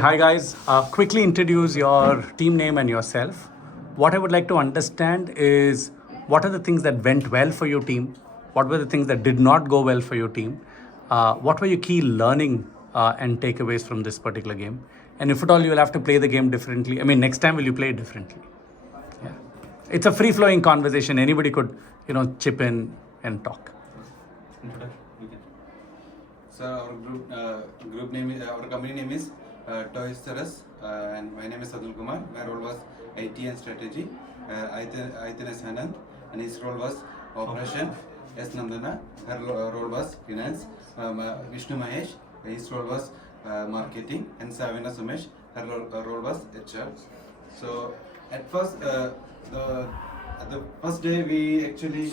Hi guys, quickly introduce your team name and yourself. What I would like to understand is what are the things that went well for your team? What were the things that did not go well for your team? What were your key learning and takeaways from this particular game? And if at all you will have to play the game differently, I mean, next time will you play it differently? Yeah. It's a free-flowing conversation. Anybody could, chip in and talk. So our group name is our company name is Toys Terrace, and my name is Sadul Kumar. My role was IT and strategy. Aitan S. Anand, and his role was operation. S. Nandana, her role was finance. Vishnu Mahesh, his role was marketing, and Savina Sumesh, her role was HR. So at first, the first day we actually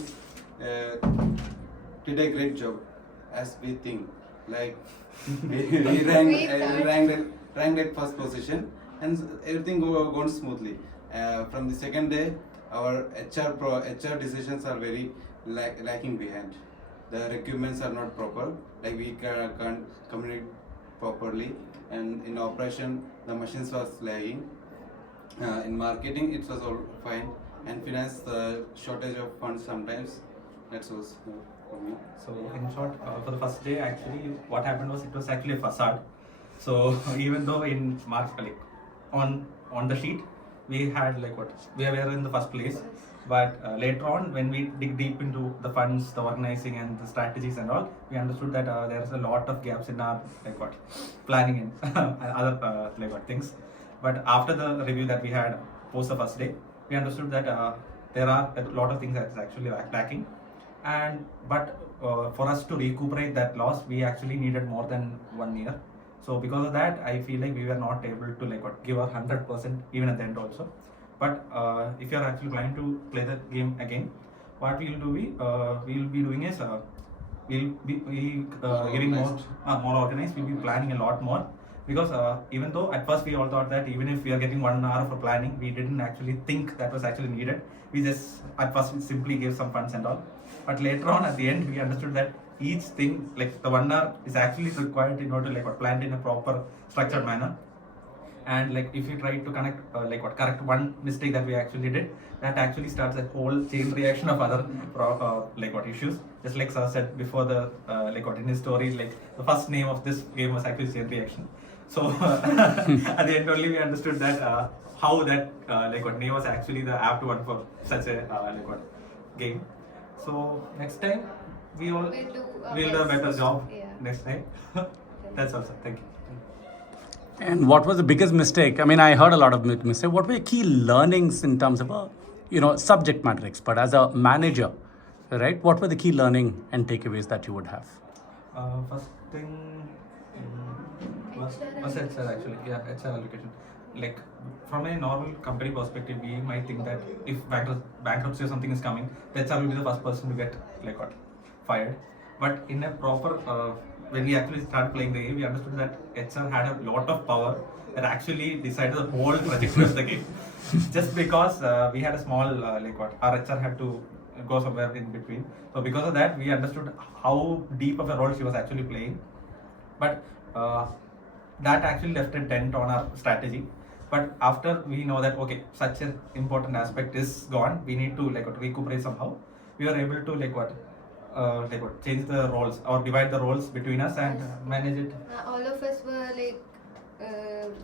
did a great job, as we think. Like we ranked at first position, and everything gone smoothly. From the second day, our HR decisions are very lacking behind. The requirements are not proper. Like we can't communicate properly, and in operation the machines was lagging. In marketing it was all fine, and finance the shortage of funds sometimes. That was for me. So in short, for the first day, actually, what happened was it was actually a facade. So even though in on the sheet we had we were in the first place, but later on when we dig deep into the funds, the organizing, and the strategies and all, we understood that there's a lot of gaps in our planning and other things. But after the review that we had post the first day, we understood that there are a lot of things that's actually lacking. But for us to recuperate that loss, we actually needed more than 1 year. So because of that, I feel like we were not able to give our 100% even at the end also. But if you are actually planning to play the game again, what we will do we will be doing is we'll be giving more organized. We'll be planning a lot more, because even though at first we all thought that even if we are getting 1 hour for planning, we didn't actually think that was actually needed. We just at first simply gave some funds and all. But later on, at the end, we understood that each thing, like the 1 hour, is actually required in order to plan in a proper, structured manner. And if you try to correct one mistake that we actually did, that actually starts a whole chain reaction of other issues. Just like Sir said before, the in his story, the first name of this game was actually chain reaction. So at the end only we understood that how that name was actually the apt one for such a game. So next time we'll do a better job. Yeah. Next time. That's all, sir. Thank you. And what was the biggest mistake? I mean, I heard a lot of mistakes. What were your key learnings in terms of subject matter expert as a manager, right? What were the key learning and takeaways that you would have? First thing was HR actually. Yeah, HR allocation. From a normal company perspective, we might think that if bankruptcy or something is coming, the HR will be the first person to get fired. But in a proper when we actually started playing the game, we understood that HR had a lot of power that actually decided the whole trajectory of the game. Just because we had a small our HR had to go somewhere in between. So because of that, we understood how deep of a role she was actually playing. But that actually left a dent on our strategy. But after we know that such an important aspect is gone, we need to recuperate somehow. We were able to change the roles or divide the roles between us and manage it. All of us were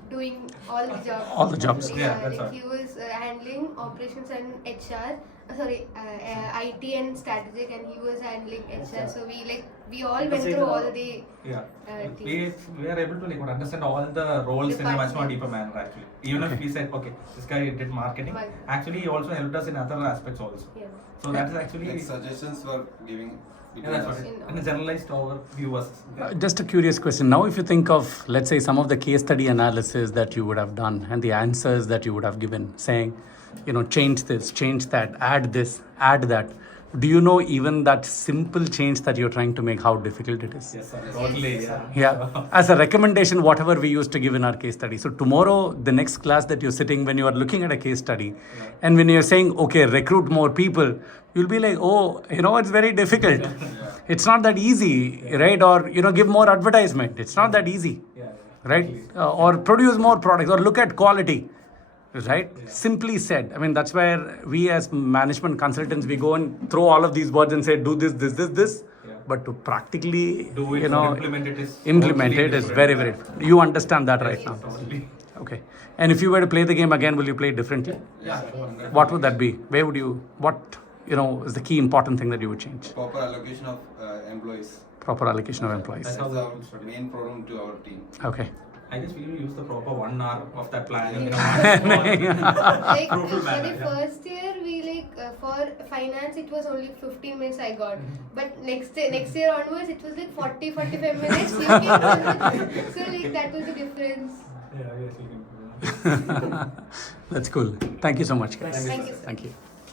doing all the jobs. All the jobs. Yeah, that's right. He was handling operations and HR. IT and strategic, and he was handling HR. So we all went through all the we are able to understand all the roles in a much more deeper manner actually. Even if we said this guy did marketing, actually he also helped us in other aspects also. Yeah. So that is actually Suggestions were giving. that's what in a generalized overview was. Just a curious question. Now, if you think of, let's say, some of the case study analysis that you would have done and the answers that you would have given, saying, change this, change that, add this, add that. Do you know even that simple change that you're trying to make, how difficult it is? Yes, sir. Totally. Yeah. As a recommendation, whatever we used to give in our case study. So tomorrow, the next class that you're sitting, when you are looking at a case study, and when you're saying, okay, recruit more people, you'll be like, oh, it's very difficult. It's not that easy, right? Or, give more advertisement. It's not that easy. Yeah. right? Or produce more products, or look at quality, right? Simply said. I mean, that's where we as management consultants, we go and throw all of these words and say, do this, this, this, this. Yeah. But to practically, Do it, you know, implement it is implement totally it is different. very, very, you understand that right now. Totally. Okay. And if you were to play the game again, will you play it differently? Yeah. What would that be? Where would you, what, you know, is the key important thing that you would change? Proper allocation of employees. Proper allocation of employees. That's That's how our main problem to our team. Okay. I guess we will use the proper 1 hour of that plan in a Like fruitful for manner, the yeah. first year, we like for finance it was only 15 minutes I got, but next year onwards it was like 40-45 minutes. So like that was the difference. Yeah, I guess we can. That's cool. Thank you so much, guys. Thank you, sir. Thank you.